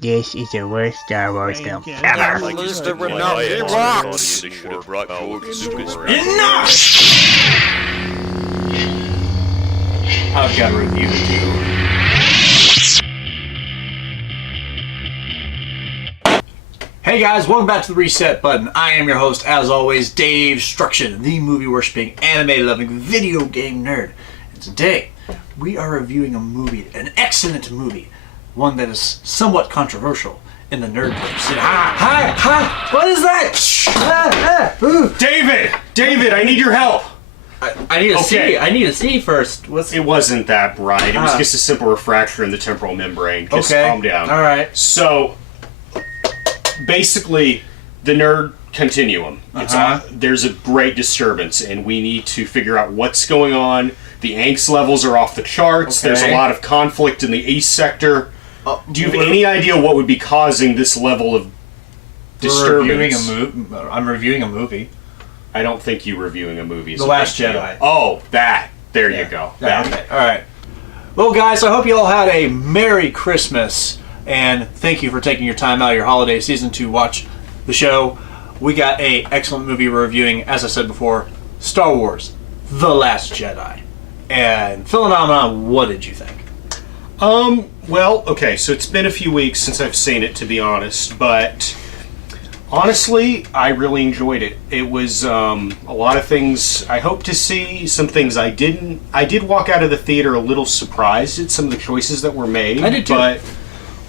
This is the worst Star Wars film At ever. least there were no Ewoks! Enough! I've got a review to do. Hey guys, welcome back to the Reset Button. I am your host, as always, Davestruction, the movie-worshipping, anime-loving, video game nerd. And today, we are reviewing a movie, an excellent movie, one that is somewhat controversial in the nerd community. Hi! What is that? David, I need your help. I need to see. Okay. I need to see first. It wasn't that bright. It was just a simple fracture in the temporal membrane. Just calm down. All right. So, basically, the nerd continuum. There's a great disturbance, and we need to figure out what's going on. The angst levels are off the charts. Okay. There's a lot of conflict in the east sector. Do you have any idea what would be causing this level of disturbance? I'm reviewing a movie. I don't think you reviewing a movie is The a Last big deal. Jedi. Oh, that. There you go. Yeah, That. okay. All right. Well, guys, I hope you all had a Merry Christmas, and thank you for taking your time out of your holiday season to watch the show. We got a excellent movie we're reviewing, as I said before, Star Wars: The Last Jedi. And Phenomenon, what did you think? Well, okay, so it's been a few weeks since I've seen it, to be honest, but honestly, I really enjoyed it. It was a lot of things I hoped to see, some things I didn't. I did walk out of the theater a little surprised at some of the choices that were made. I did too. But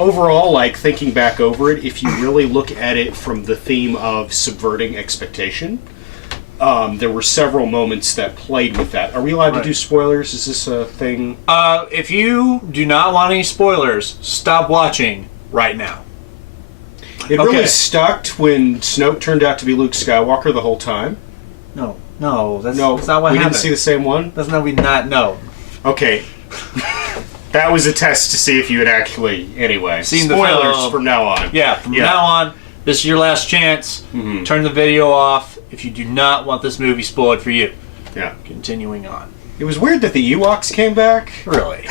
overall, like, thinking back over it, if you really look at it from the theme of subverting expectation, there were several moments that played with that. Are we allowed to do spoilers? Is this a thing? If you do not want any spoilers, stop watching right now. It really stuck when Snoke turned out to be Luke Skywalker the whole time. No, that's not what we happened. didn't see the same one? That's not we not know. Okay. That was a test to see if you had actually, anyway. Seen the Spoilers film. from now on. Yeah, from now on, this is your last chance. Turn the video off if you do not want this movie spoiled for you. Yeah. Continuing on. It was weird that the Ewoks came back. Really?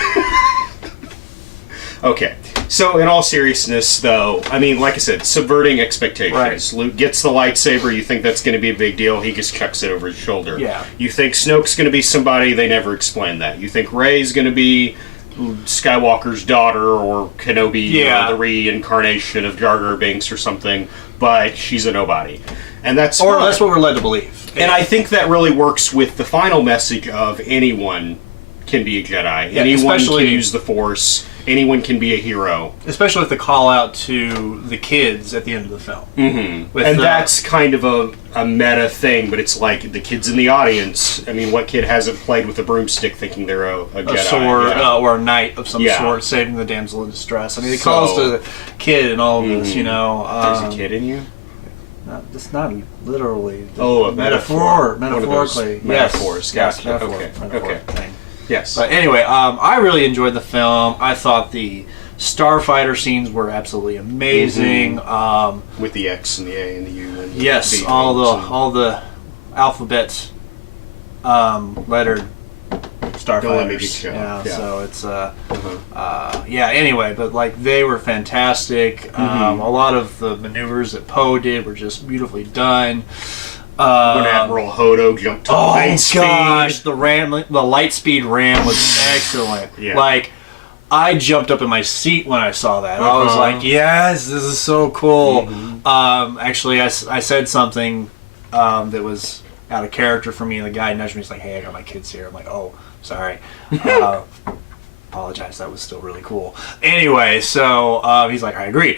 Okay. So, in all seriousness, though, I mean, like I said, subverting expectations. Right. Luke gets the lightsaber, you think that's going to be a big deal, he just chucks it over his shoulder. Yeah. You think Snoke's going to be somebody, they never explain that. You think Rey's going to be Skywalker's daughter or Kenobi, or the reincarnation of Jar Jar Binks or something, but she's a nobody. And that's Or fine. that's what we're led to believe. And I think that really works with the final message of anyone can be a Jedi. Yeah, anyone especially- can use the Force. Anyone can be a hero. Especially with the call out to the kids at the end of the film. Mm-hmm. And that's kind of a meta thing, but it's like the kids in the audience. I mean, what kid hasn't played with a broomstick thinking they're a Jedi? A sword Yeah. or a knight of some sort saving the damsel in distress. I mean, it calls to the kid and all of this, you know. There's a kid in you? It's not literally. A metaphor. Metaphorically. Metaphors. Yes, Gotcha. metaphor Okay. thing. Yes. But anyway, I really enjoyed the film. I thought the starfighter scenes were absolutely amazing. With the X and the A and the U. And Yes, the all the alphabet lettered starfighters. Yeah. So it's anyway, but like they were fantastic. A lot of the maneuvers that Poe did were just beautifully done. When Admiral Hodo jumped to light speed. Gosh, the light speed ram was excellent. Yeah. Like, I jumped up in my seat when I saw that. I was like, yes, this is so cool. Actually, I said something that was out of character for me, and the guy nudged me. He's like, hey, I got my kids here. I'm like, oh, sorry. Apologize, that was still really cool. Anyway, so he's like, I agree.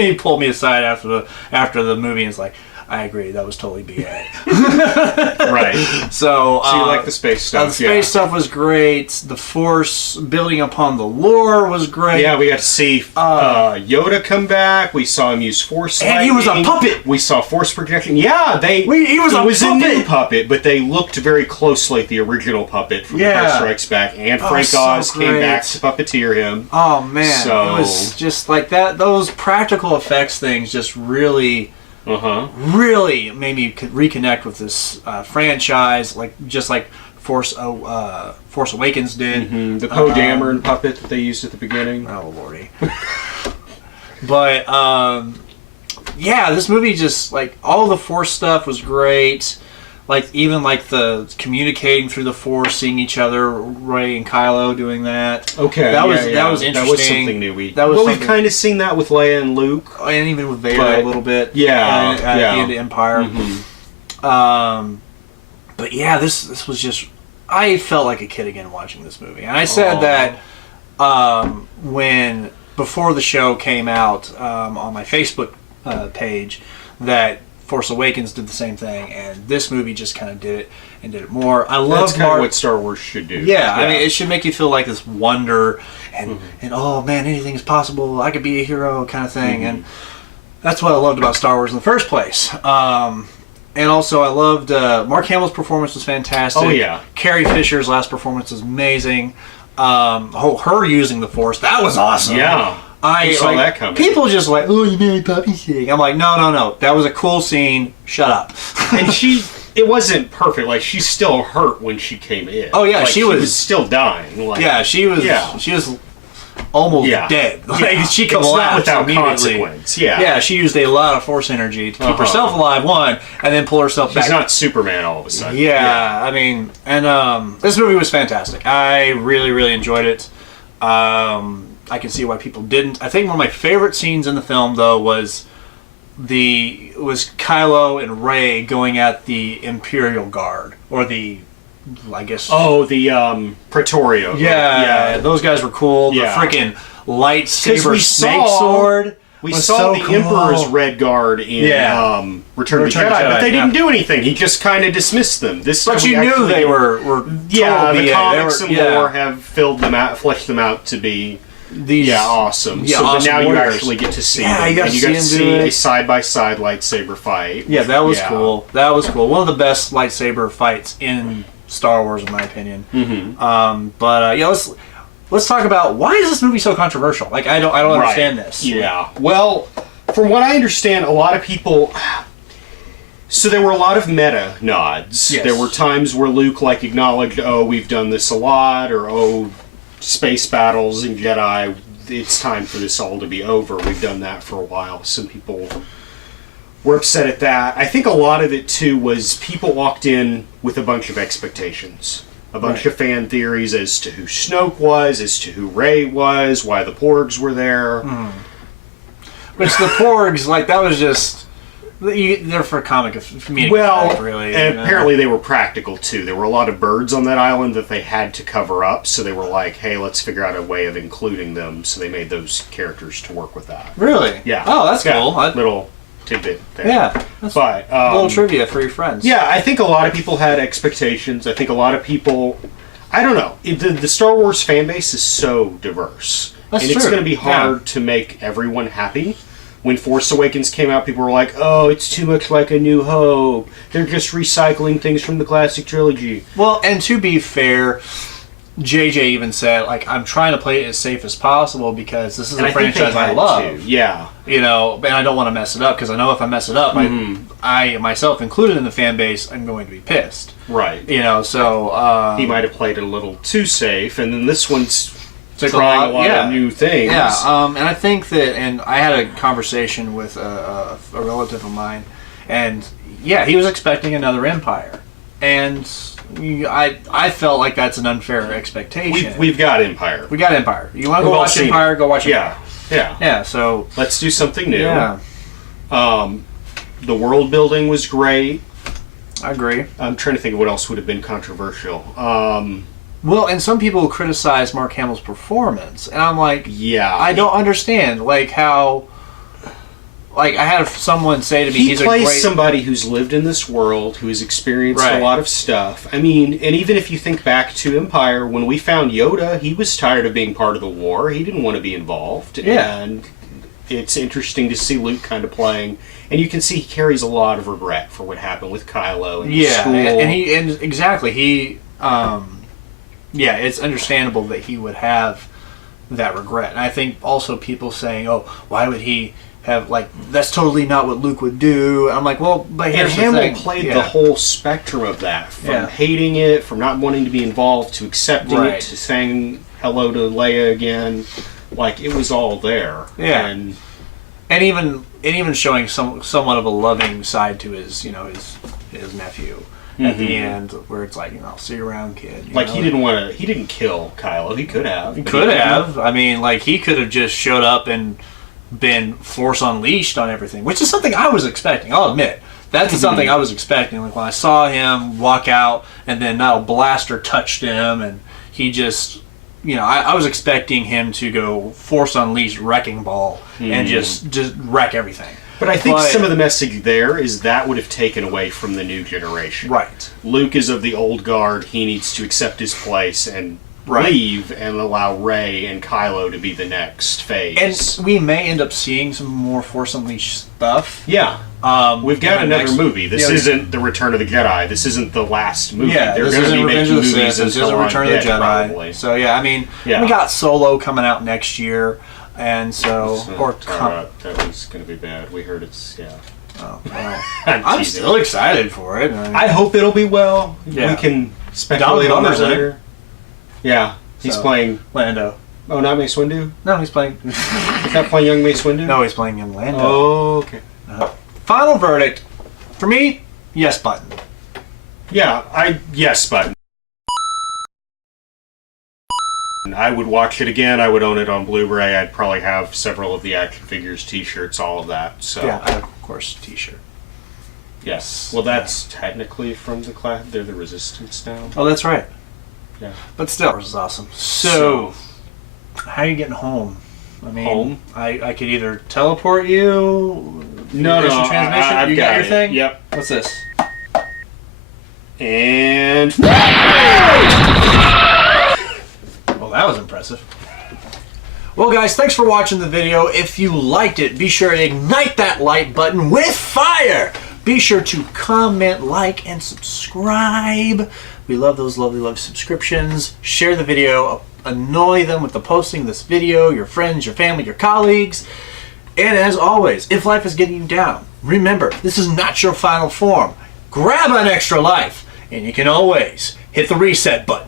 He pulled me aside after the movie and was like, I agree, that was totally BA. Right. So you like the space stuff? The space stuff was great. The Force building upon the lore was great. Yeah, we got to see Yoda come back. We saw him use Force and he was a puppet. We saw Force projection. Yeah, he was a new puppet, but they looked very close like the original puppet from Empire Strikes Back. And Frank Oz came back to puppeteer him. Oh man, it was just like that. Those practical effects things just really. Really made me reconnect with this franchise, like Force Awakens did. The Poe Dameron puppet that they used at the beginning. Oh lordy. But yeah, this movie just like all the Force stuff was great. Like even like the communicating through the Force, seeing each other, Rey and Kylo doing that. Okay, that was interesting. That was something new. We've kind of seen that with Leia and Luke, and even with Vader a little bit. Yeah, at the end of Empire. Mm-hmm. But yeah, this was just. I felt like a kid again watching this movie, and I said that when before the show came out on my Facebook page that Force Awakens did the same thing, and this movie just kind of did it more. I love kind of what Star Wars should do. Yeah, I mean, it should make you feel like this wonder and oh man, anything is possible. I could be a hero, kind of thing, and that's what I loved about Star Wars in the first place. And also, I loved Mark Hamill's performance was fantastic. Oh yeah, Carrie Fisher's last performance was amazing. Her using the Force, that was awesome. Yeah. I saw that coming. People just like, oh, you Mary Poppins thing. I'm like, no. That was a cool scene. Shut up. And it wasn't perfect. Like, she still hurt when she came in. Oh, yeah, like, she was still dying. Like, yeah, she was almost dead. Like, she collapsed without immediately. consequence. Yeah. Yeah, she used a lot of Force energy to keep herself alive, and then pull herself back. She's not Superman all of a sudden. Yeah, I mean, and this movie was fantastic. I really, really enjoyed it. I can see why people didn't. I think one of my favorite scenes in the film, though, was Kylo and Rey going at the Imperial Guard, or the, I guess. Oh, the Praetorian. Yeah, those guys were cool. Yeah. The freaking lightsaber snake sword. We saw the Emperor's Red Guard in Return of the Jedi, but they didn't do anything. He just kind of dismissed them. But you knew they were yeah, the comics and lore have fleshed them out to be awesome. Yeah, so awesome now warriors. You actually get to see them. You got to see a side-by-side lightsaber fight. Yeah, that was cool. That was cool. One of the best lightsaber fights in Star Wars, in my opinion. Let's talk about why is this movie so controversial? Like, I don't understand this. Yeah. Well, from what I understand, a lot of people. So there were a lot of meta nods. Yes. There were times where Luke acknowledged, "Oh, we've done this a lot," or "Oh, space battles in Jedi, it's time for this all to be over. We've done that for a while." Some people were upset at that. I think a lot of it too was people walked in with a bunch of expectations. A bunch of fan theories as to who Snoke was, as to who Rey was, why the Porgs were there. Which the Porgs, that was just... They're for comic effect, really. And apparently they were practical, too. There were a lot of birds on that island that they had to cover up, so they were like, hey, let's figure out a way of including them, so they made those characters to work with that. Really? Yeah. Oh, that's cool. Little tidbit there. Yeah. But a little trivia for your friends. Yeah, I think a lot of people had expectations. I think a lot of people... I don't know. The Star Wars fan base is so diverse. That's and true. It's going to be hard to make everyone happy. When Force Awakens came out, people were like, oh, it's too much like A New Hope. They're just recycling things from the classic trilogy. Well, and to be fair... JJ even said, I'm trying to play it as safe as possible because this is a franchise I love. Yeah. And I don't want to mess it up because I know if I mess it up, I myself included in the fan base, I'm going to be pissed. Right. So... he might have played it a little too safe, and then this one's trying a lot of new things. Yeah, and I think that... And I had a conversation with a relative of mine, and he was expecting another Empire. And... I felt like that's an unfair expectation. We've got Empire. We got Empire. You want to go watch Empire? Go watch Empire. Yeah. So let's do something new. Yeah. The world building was great. I agree. I'm trying to think of what else would have been controversial. Well, and some people criticize Mark Hamill's performance, and I'm like, I don't understand, how. I had someone say to me, he plays somebody who's lived in this world, who has experienced a lot of stuff. I mean, and even if you think back to Empire, when we found Yoda, he was tired of being part of the war. He didn't want to be involved. Yeah. And it's interesting to see Luke kind of playing, and you can see he carries a lot of regret for what happened with Kylo and school. And exactly, it's understandable that he would have that regret. And I think also people saying, "Oh, why would he have that's totally not what Luke would do." I'm like, well, but here's the thing. Hamill played the whole spectrum of that, from hating it, from not wanting to be involved, to accepting it, to saying hello to Leia again. It was all there. Yeah. And And even showing somewhat of a loving side to his his nephew at the end, where it's like, I'll see you around, kid. Like, he didn't kill Kylo. He could have. He could have. I mean, like, he could have just showed up and been Force Unleashed on everything, which is something I was expecting. I'll admit. That's something I was expecting. Like, when I saw him walk out and then now a blaster touched him and he just, I was expecting him to go Force Unleashed Wrecking Ball and just wreck everything. But I think some of the message there is that would have taken away from the new generation. Right. Luke is of the old guard. He needs to accept his place and leave and allow Rey and Kylo to be the next phase. And we may end up seeing some more Force Unleashed stuff. Yeah. We've got another movie. This isn't The Return of the Jedi. This isn't the last movie. Yeah, They're this going to isn't be Revenge making of the movies Sith. This until isn't I'm Return of the dead, Jedi. probably. So we got Solo coming out next year, and that was going to be bad. We heard it's Oh, well, I'm still excited for it. I hope it'll be well. Yeah. We can speculate on that later. Yeah, he's playing Lando. Oh, not Mace Windu? No, he's playing. He's not playing young Mace Windu? No, he's playing young Lando. Oh, okay. Final verdict for me: yes button. Yeah, yes button. I would watch it again. I would own it on Blu-ray. I'd probably have several of the action figures, T-shirts, all of that. So yeah, I have, of course, T-shirt. Yes. Well, that's technically from the class. They're the Resistance now. Oh, that's right. Yeah. But still, this is awesome. So, how are you getting home? I mean, home? I could either teleport you. No, transmission. I've you got your it. thing. Yep. What's this? And. Well, that was impressive. Well, guys, thanks for watching the video. If you liked it, be sure to ignite that like button with fire. Be sure to comment, like, and subscribe. We love those lovely subscriptions. Share the video. Annoy them with the posting of this video, your friends, your family, your colleagues. And as always, if life is getting you down, remember, this is not your final form. Grab an extra life, and you can always hit the reset button.